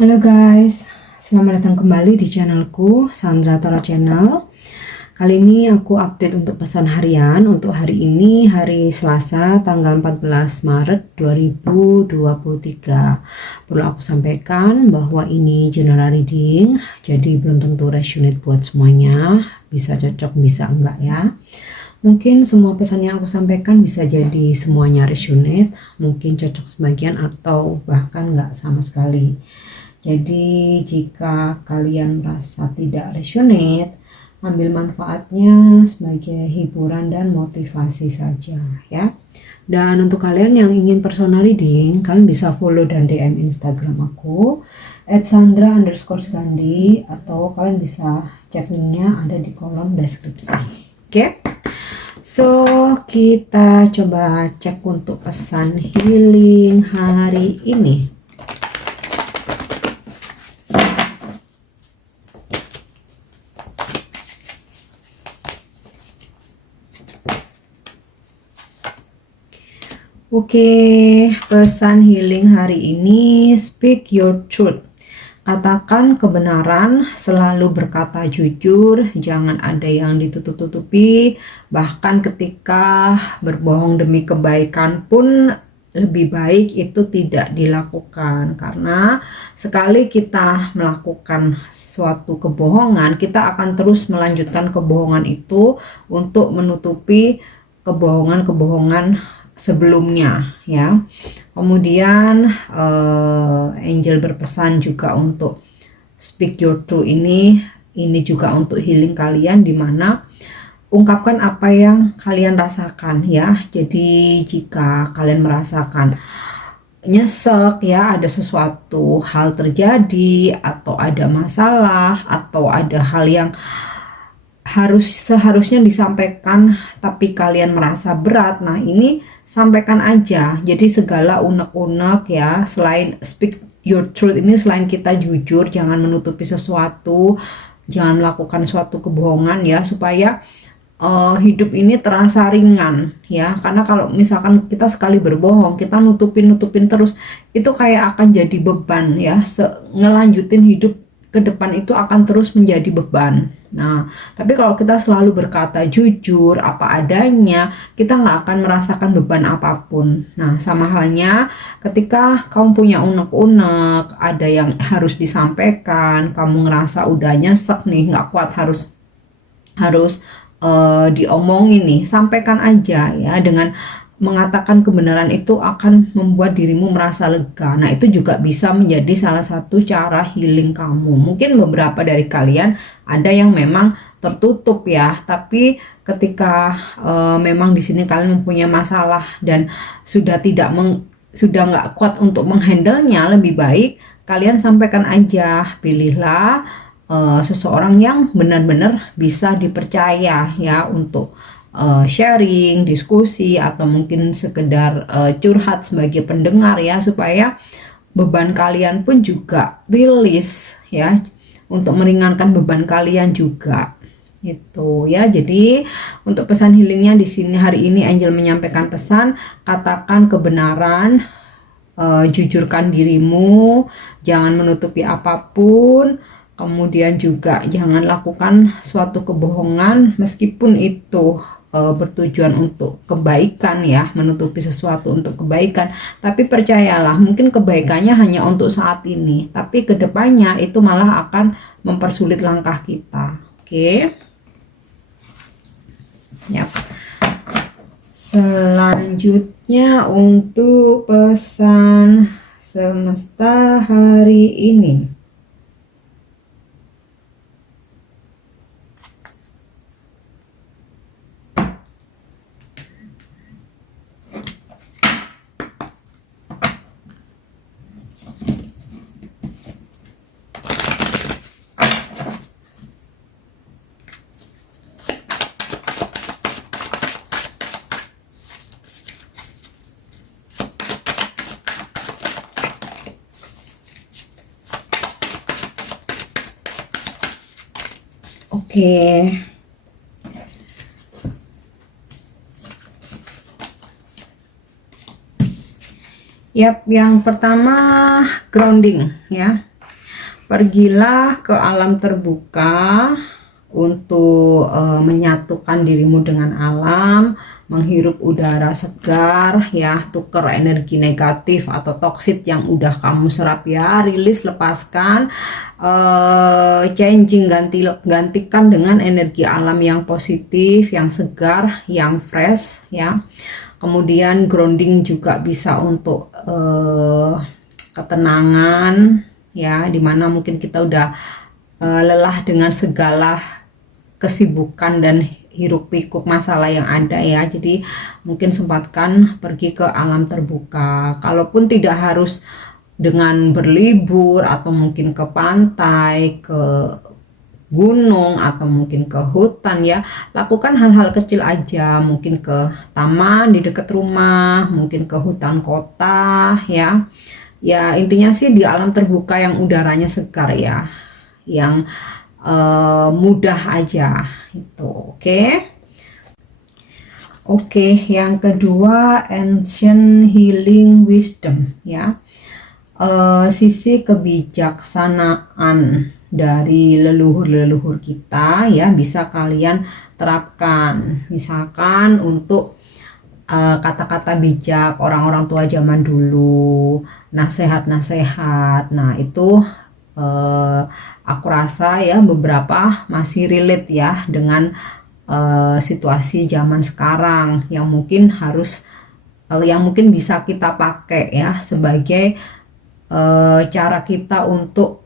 Halo guys, selamat datang kembali di channelku Sandra Tarot Channel. Kali ini aku update untuk pesan harian untuk hari ini, hari Selasa tanggal 14 Maret 2023. Perlu aku sampaikan bahwa ini general reading, jadi belum tentu resonate buat semuanya, bisa cocok bisa enggak ya. Mungkin semua pesan yang aku sampaikan bisa jadi semuanya resonate, mungkin cocok sebagian atau bahkan enggak sama sekali. Jadi jika kalian merasa tidak resonate, ambil manfaatnya sebagai hiburan dan motivasi saja ya. Dan untuk kalian yang ingin personal reading, kalian bisa follow dan DM Instagram aku @sandra_gandhi, atau kalian bisa cek linknya ada di kolom deskripsi. Oke? So kita coba cek untuk pesan healing hari ini. Oke, pesan healing hari ini, speak your truth. Katakan kebenaran, selalu berkata jujur, jangan ada yang ditutup-tutupi. Bahkan ketika berbohong demi kebaikan pun lebih baik itu tidak dilakukan. Karena sekali kita melakukan suatu kebohongan, kita akan terus melanjutkan kebohongan itu untuk menutupi kebohongan-kebohongan sebelumnya ya. Kemudian angel berpesan juga untuk speak your truth ini juga untuk healing kalian, dimana ungkapkan apa yang kalian rasakan ya. Jadi jika kalian merasakan nyesek ya, ada sesuatu hal terjadi atau ada masalah atau ada hal yang seharusnya disampaikan tapi kalian merasa berat, nah ini sampaikan aja. Jadi segala unek-unek ya, selain speak your truth ini, selain kita jujur, jangan menutupi sesuatu, jangan melakukan suatu kebohongan ya, supaya hidup ini terasa ringan ya. Karena kalau misalkan kita sekali berbohong, kita nutupin terus, itu kayak akan jadi beban ya. Ngelanjutin hidup ke depan itu akan terus menjadi beban. Nah, tapi kalau kita selalu berkata jujur apa adanya, kita nggak akan merasakan beban apapun. Nah, sama halnya ketika kamu punya unek-unek, ada yang harus disampaikan, kamu ngerasa udah nyesek nih, nggak kuat, harus diomongin nih, sampaikan aja ya. Dengan mengatakan kebenaran itu akan membuat dirimu merasa lega. Nah, itu juga bisa menjadi salah satu cara healing kamu. Mungkin beberapa dari kalian ada yang memang tertutup ya, tapi ketika memang di sini kalian mempunyai masalah dan sudah nggak kuat untuk menghandlenya, lebih baik kalian sampaikan aja. Pilihlah seseorang yang benar-benar bisa dipercaya ya, untuk sharing, diskusi, atau mungkin sekedar curhat sebagai pendengar ya, supaya beban kalian pun juga rilis ya, untuk meringankan beban kalian juga itu ya. Jadi untuk pesan healingnya di sini hari ini, angel menyampaikan pesan, katakan kebenaran, jujurkan dirimu, jangan menutupi apapun. Kemudian juga jangan lakukan suatu kebohongan meskipun itu bertujuan untuk kebaikan ya, menutupi sesuatu untuk kebaikan. Tapi percayalah, mungkin kebaikannya hanya untuk saat ini, tapi kedepannya itu malah akan mempersulit langkah kita. Oke. Ya. Selanjutnya untuk pesan semesta hari ini. Oke. Yap, yang pertama grounding ya. Pergilah ke alam terbuka untuk menyatukan dirimu dengan alam, menghirup udara segar ya, tuker energi negatif atau toksit yang udah kamu serap ya, rilis, lepaskan, changing, gantikan dengan energi alam yang positif, yang segar, yang fresh ya. Kemudian grounding juga bisa untuk ketenangan ya, dimana mungkin kita udah lelah dengan segala kesibukan dan hiruk pikuk masalah yang ada ya. Jadi mungkin sempatkan pergi ke alam terbuka, kalaupun tidak harus dengan berlibur atau mungkin ke pantai, ke gunung atau mungkin ke hutan ya. Lakukan hal-hal kecil aja, mungkin ke taman di dekat rumah, mungkin ke hutan kota ya. Ya intinya sih di alam terbuka yang udaranya segar ya, yang mudah aja itu. Oke, yang kedua ancient healing wisdom ya, sisi kebijaksanaan dari leluhur-leluhur kita ya, bisa kalian terapkan misalkan untuk kata-kata bijak orang-orang tua zaman dulu, nasihat-nasihat. Nah itu aku rasa ya beberapa masih relate ya dengan situasi zaman sekarang, yang mungkin bisa kita pakai ya sebagai cara kita untuk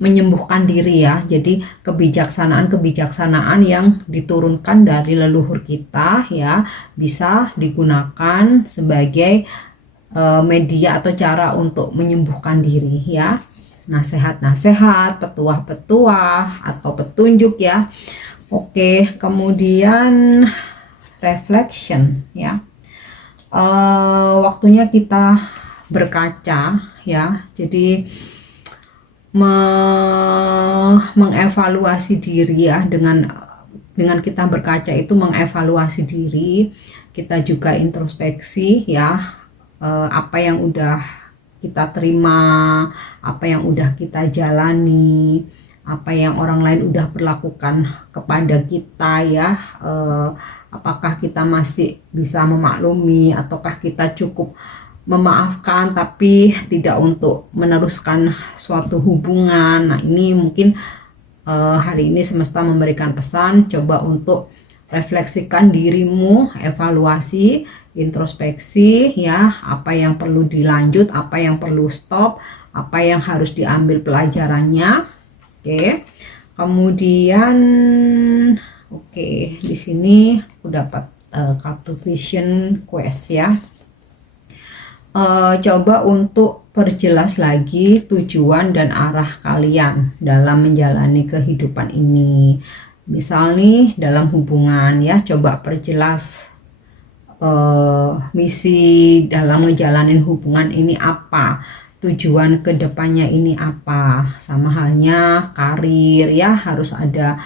menyembuhkan diri ya. Jadi kebijaksanaan yang diturunkan dari leluhur kita ya, bisa digunakan sebagai media atau cara untuk menyembuhkan diri ya. Nasihat-nasihat, petuah-petuah atau petunjuk ya. Oke, kemudian reflection ya. Waktunya kita berkaca ya. Jadi mengevaluasi diri ya, dengan kita berkaca itu mengevaluasi diri, kita juga introspeksi ya, apa yang udah kita terima, apa yang udah kita jalani, apa yang orang lain udah berlakukan kepada kita ya, apakah kita masih bisa memaklumi ataukah kita cukup memaafkan tapi tidak untuk meneruskan suatu hubungan. Nah ini mungkin hari ini semesta memberikan pesan, coba untuk refleksikan dirimu, evaluasi, introspeksi ya, apa yang perlu dilanjut, apa yang perlu stop, apa yang harus diambil pelajarannya. Kemudian di sini aku dapat kartu vision quest ya. Coba untuk perjelas lagi tujuan dan arah kalian dalam menjalani kehidupan ini. Misal nih dalam hubungan ya, coba perjelas misi dalam ngejalanin hubungan ini apa, tujuan kedepannya ini apa. Sama halnya karir ya, harus ada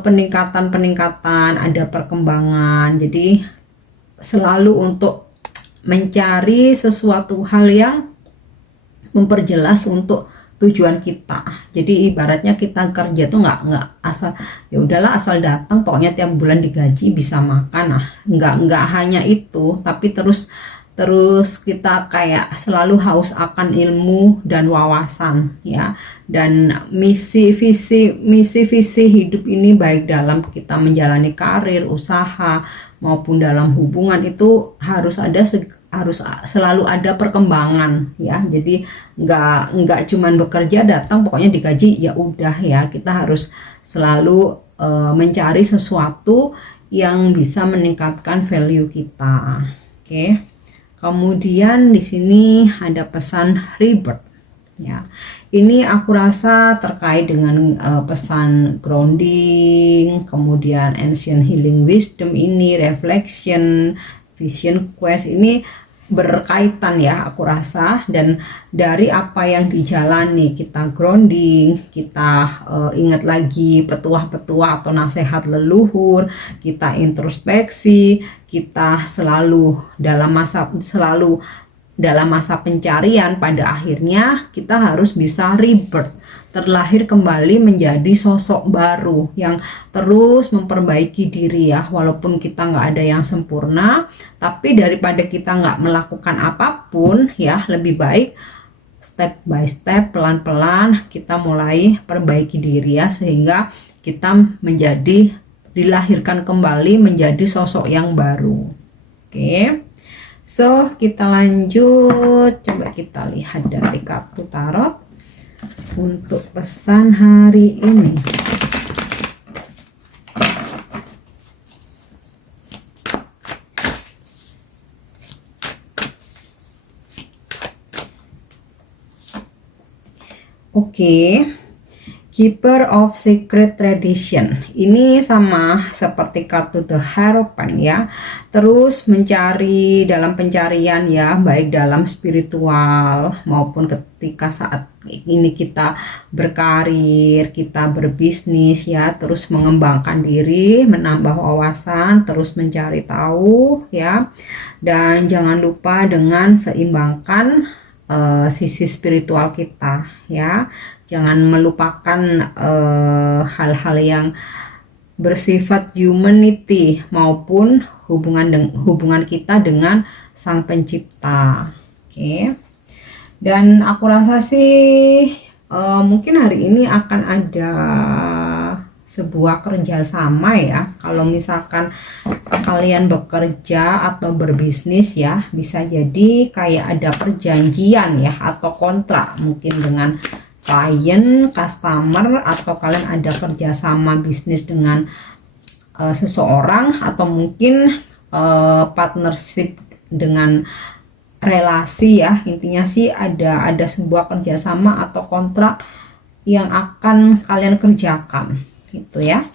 peningkatan, ada perkembangan. Jadi selalu untuk mencari sesuatu hal yang memperjelas untuk tujuan kita. Jadi ibaratnya kita kerja tuh nggak asal ya udahlah asal datang pokoknya tiap bulan digaji bisa makan. Nah nggak hanya itu, tapi terus kita kayak selalu haus akan ilmu dan wawasan ya, dan misi visi hidup ini, baik dalam kita menjalani karir, usaha maupun dalam hubungan, itu harus selalu ada perkembangan ya. Jadi nggak cuman bekerja datang pokoknya digaji ya udah ya, kita harus selalu mencari sesuatu yang bisa meningkatkan value kita. Kemudian di sini ada pesan rebirth ya. Ini aku rasa terkait dengan pesan grounding, kemudian ancient healing wisdom ini, reflection, vision quest ini berkaitan ya aku rasa. Dan dari apa yang dijalani, kita grounding, kita ingat lagi petuah-petuah atau nasihat leluhur, kita introspeksi, kita selalu dalam masa pencarian, pada akhirnya kita harus bisa rebirth, terlahir kembali menjadi sosok baru yang terus memperbaiki diri ya. Walaupun kita nggak ada yang sempurna, tapi daripada kita nggak melakukan apapun ya, lebih baik step by step, pelan-pelan kita mulai perbaiki diri ya, sehingga kita menjadi dilahirkan kembali menjadi sosok yang baru. Oke. So, kita lanjut. Coba kita lihat dari kartu tarot untuk pesan hari ini. Oke. Keeper of Secret Tradition ini sama seperti kartu The Hierophant ya, terus mencari dalam pencarian ya, baik dalam spiritual maupun ketika saat ini kita berkarir, kita berbisnis ya, terus mengembangkan diri, menambah wawasan, terus mencari tahu ya, dan jangan lupa dengan seimbangkan sisi spiritual kita ya. Jangan melupakan hal-hal yang bersifat humanity maupun hubungan kita dengan Sang Pencipta. Oke. Dan aku rasa sih mungkin hari ini akan ada sebuah kerjasama ya. Kalau misalkan kalian bekerja atau berbisnis ya, bisa jadi kayak ada perjanjian ya, atau kontrak mungkin dengan klien, customer, atau kalian ada kerjasama bisnis dengan seseorang, atau mungkin partnership dengan relasi ya. Intinya sih ada sebuah kerjasama atau kontrak yang akan kalian kerjakan gitu ya.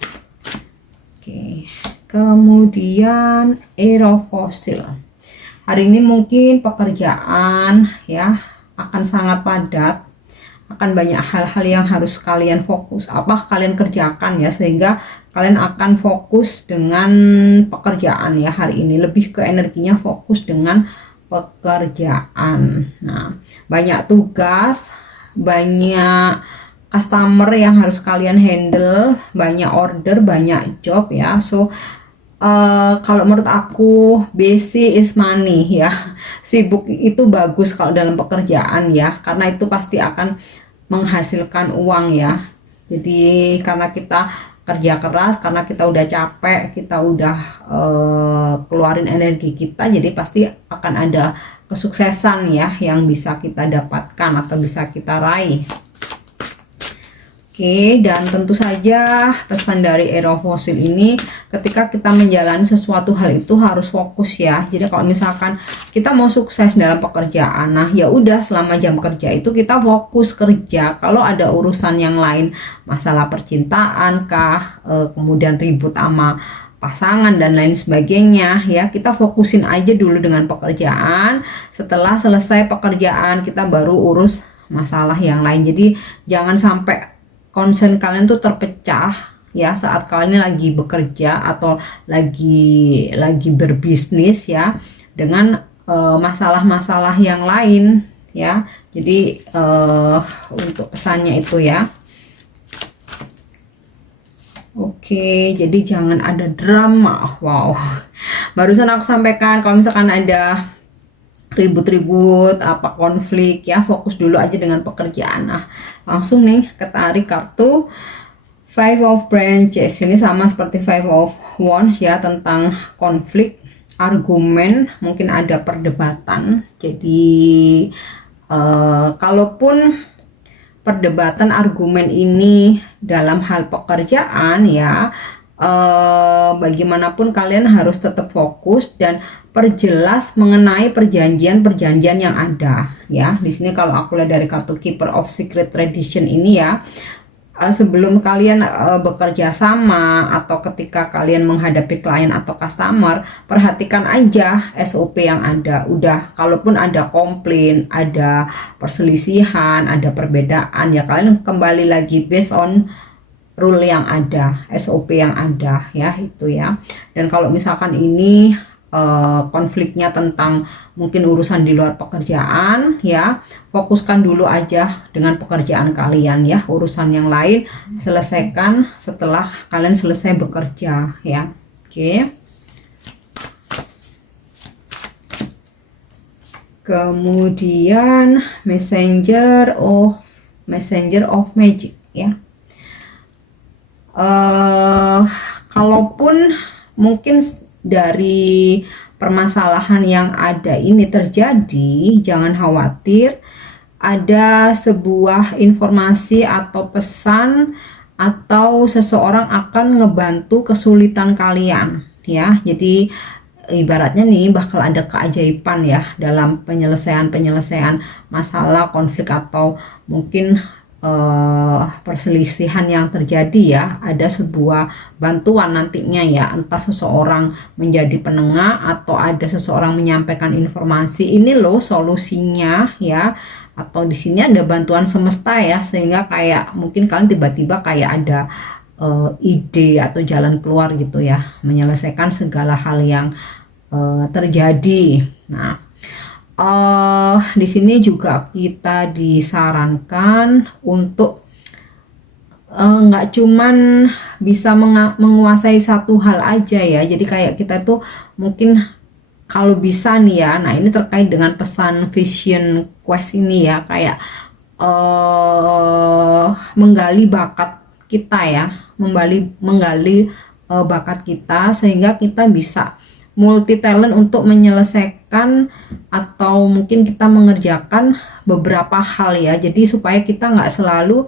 Oke. Kemudian Aerofosil. Hari ini mungkin pekerjaan ya akan sangat padat, akan banyak hal-hal yang harus kalian kalian kerjakan ya, sehingga kalian akan fokus dengan pekerjaan ya hari ini, lebih ke energinya fokus dengan pekerjaan. Nah, banyak tugas, banyak customer yang harus kalian handle, banyak order, banyak job ya. So kalau menurut aku busy is money ya. Sibuk itu bagus kalau dalam pekerjaan ya, karena itu pasti akan menghasilkan uang ya. Jadi karena kita kerja keras, karena kita udah capek, kita udah keluarin energi kita, jadi pasti akan ada kesuksesan ya yang bisa kita dapatkan atau bisa kita raih. Oke, dan tentu saja pesan dari Aerofosil ini, ketika kita menjalani sesuatu hal itu harus fokus ya. Jadi kalau misalkan kita mau sukses dalam pekerjaan, nah ya udah selama jam kerja itu kita fokus kerja. Kalau ada urusan yang lain, masalah percintaan kah, kemudian ribut sama pasangan dan lain sebagainya ya, kita fokusin aja dulu dengan pekerjaan. Setelah selesai pekerjaan, kita baru urus masalah yang lain. Jadi jangan sampai concern kalian tuh terpecah ya saat kalian lagi bekerja atau lagi berbisnis ya, dengan masalah-masalah yang lain ya. Jadi untuk pesannya itu ya. Oke, jadi jangan ada drama. Wow, barusan aku sampaikan kalau misalkan ada ribut-ribut apa konflik ya, fokus dulu aja dengan pekerjaan. Nah, langsung nih ketarik kartu Five of Branches. Ini sama seperti Five of Wands ya, tentang konflik, argumen, mungkin ada perdebatan. Jadi kalaupun perdebatan argumen ini dalam hal pekerjaan ya, bagaimanapun kalian harus tetap fokus dan perjelas mengenai perjanjian-perjanjian yang ada ya. Di sini kalau aku lihat dari kartu Keeper of Secret Tradition ini ya, sebelum kalian bekerja sama atau ketika kalian menghadapi klien atau customer, perhatikan aja SOP yang ada. Udah, kalaupun ada komplain, ada perselisihan, ada perbedaan ya, kalian kembali lagi based on rule yang ada, SOP yang ada ya, itu ya. Dan kalau misalkan ini konfliknya tentang mungkin urusan di luar pekerjaan ya, fokuskan dulu aja dengan pekerjaan kalian ya, urusan yang lain selesaikan setelah kalian selesai bekerja ya. Oke. Kemudian messenger of magic ya. Kalaupun mungkin dari permasalahan yang ada ini terjadi, jangan khawatir, ada sebuah informasi atau pesan atau seseorang akan ngebantu kesulitan kalian ya. Jadi ibaratnya nih bakal ada keajaiban ya dalam penyelesaian masalah, konflik, atau mungkin perselisihan yang terjadi ya. Ada sebuah bantuan nantinya ya, entah seseorang menjadi penengah atau ada seseorang menyampaikan informasi, ini loh solusinya ya, atau di sini ada bantuan semesta ya, sehingga kayak mungkin kalian tiba-tiba kayak ada ide atau jalan keluar gitu ya, menyelesaikan segala hal yang terjadi. Nah, di sini juga kita disarankan untuk nggak cuman bisa menguasai satu hal aja ya. Jadi kayak kita tuh mungkin kalau bisa nih ya, nah ini terkait dengan pesan Vision Quest ini ya, kayak menggali bakat kita ya, menggali bakat kita sehingga kita bisa multi talent untuk menyelesaikan atau mungkin kita mengerjakan beberapa hal ya. Jadi supaya kita nggak selalu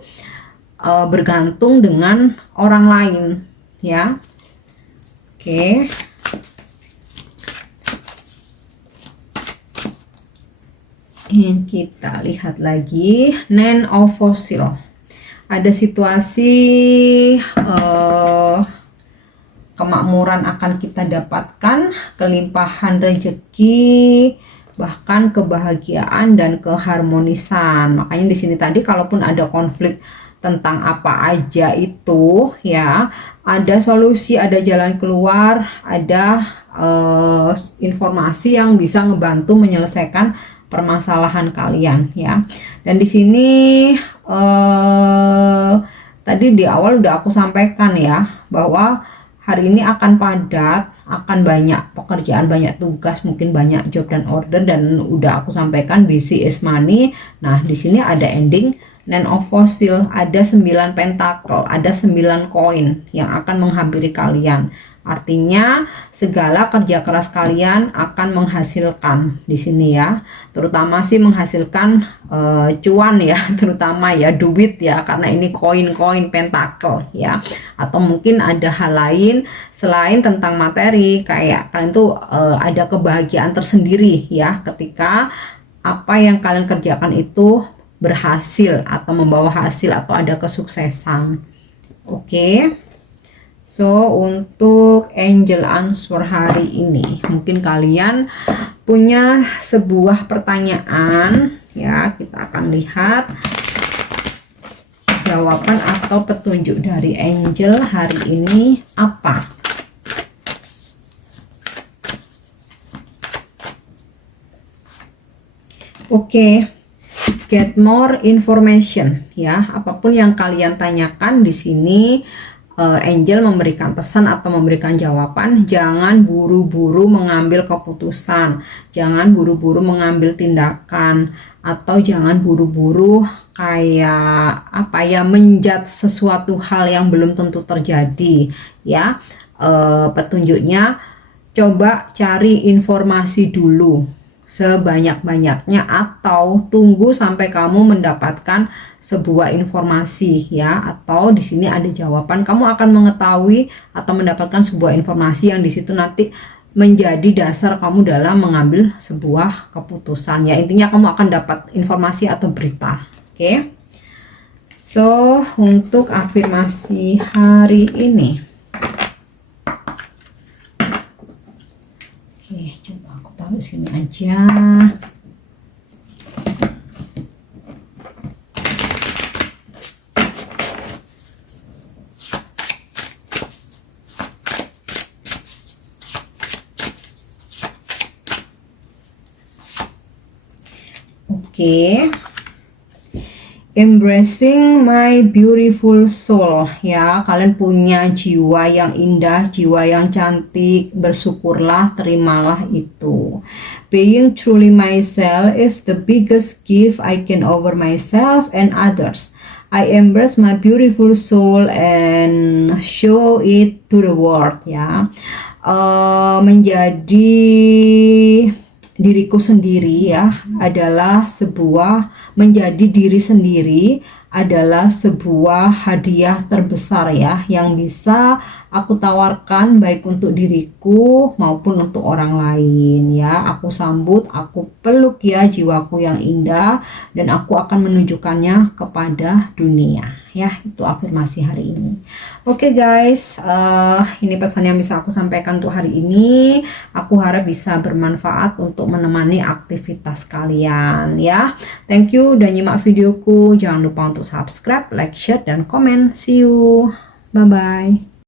bergantung dengan orang lain ya. Oke. Kita lihat lagi Nine of Fossil. Ada situasi kemakmuran akan kita dapatkan, kelimpahan rezeki, bahkan kebahagiaan dan keharmonisan. Makanya di sini tadi kalaupun ada konflik tentang apa aja itu ya, ada solusi, ada jalan keluar, ada informasi yang bisa ngebantu menyelesaikan permasalahan kalian ya. Dan di sini tadi di awal udah aku sampaikan ya, bahwa hari ini akan padat, akan banyak pekerjaan, banyak tugas, mungkin banyak job dan order, dan udah aku sampaikan busy is money. Nah, di sini ada ending Nine of Fossil, ada 9 pentakel, ada 9 koin yang akan menghampiri kalian. Artinya segala kerja keras kalian akan menghasilkan di sini ya, terutama sih menghasilkan cuan ya, terutama ya duit ya, karena ini koin-koin pentakel ya. Atau mungkin ada hal lain selain tentang materi, kayak kalian tuh ada kebahagiaan tersendiri ya ketika apa yang kalian kerjakan itu berhasil atau membawa hasil atau ada kesuksesan. Oke. So, untuk angel answer hari ini, mungkin kalian punya sebuah pertanyaan ya, kita akan lihat jawaban atau petunjuk dari angel hari ini apa. Oke. Get more information ya, apapun yang kalian tanyakan di sini, angel memberikan pesan atau memberikan jawaban. Jangan buru-buru mengambil keputusan, jangan buru-buru mengambil tindakan, atau jangan buru-buru kayak apa ya, menjudge sesuatu hal yang belum tentu terjadi ya. Petunjuknya, coba cari informasi dulu sebanyak-banyaknya, atau tunggu sampai kamu mendapatkan sebuah informasi ya, atau di sini ada jawaban, kamu akan mengetahui atau mendapatkan sebuah informasi yang di situ nanti menjadi dasar kamu dalam mengambil sebuah keputusan ya. Intinya kamu akan dapat informasi atau berita. Oke. So, untuk afirmasi hari ini, oke, coba aku taruh sini aja. Oke. Embracing my beautiful soul, ya, kalian punya jiwa yang indah, jiwa yang cantik, bersyukurlah, terimalah itu. Being truly myself is the biggest gift I can offer myself and others. I embrace my beautiful soul and show it to the world, ya. Menjadi diriku sendiri, ya, adalah sebuah, menjadi diri sendiri adalah sebuah hadiah terbesar, ya, yang bisa aku tawarkan baik untuk diriku maupun untuk orang lain, ya. Aku sambut, aku peluk, ya, jiwaku yang indah, dan aku akan menunjukkannya kepada dunia, ya. Itu afirmasi hari ini. Oke guys, ini pesan yang bisa aku sampaikan untuk hari ini. Aku harap bisa bermanfaat untuk menemani aktivitas kalian, ya. Thank you udah nyimak videoku. Jangan lupa untuk subscribe, like, share, dan komen. See you. Bye-bye.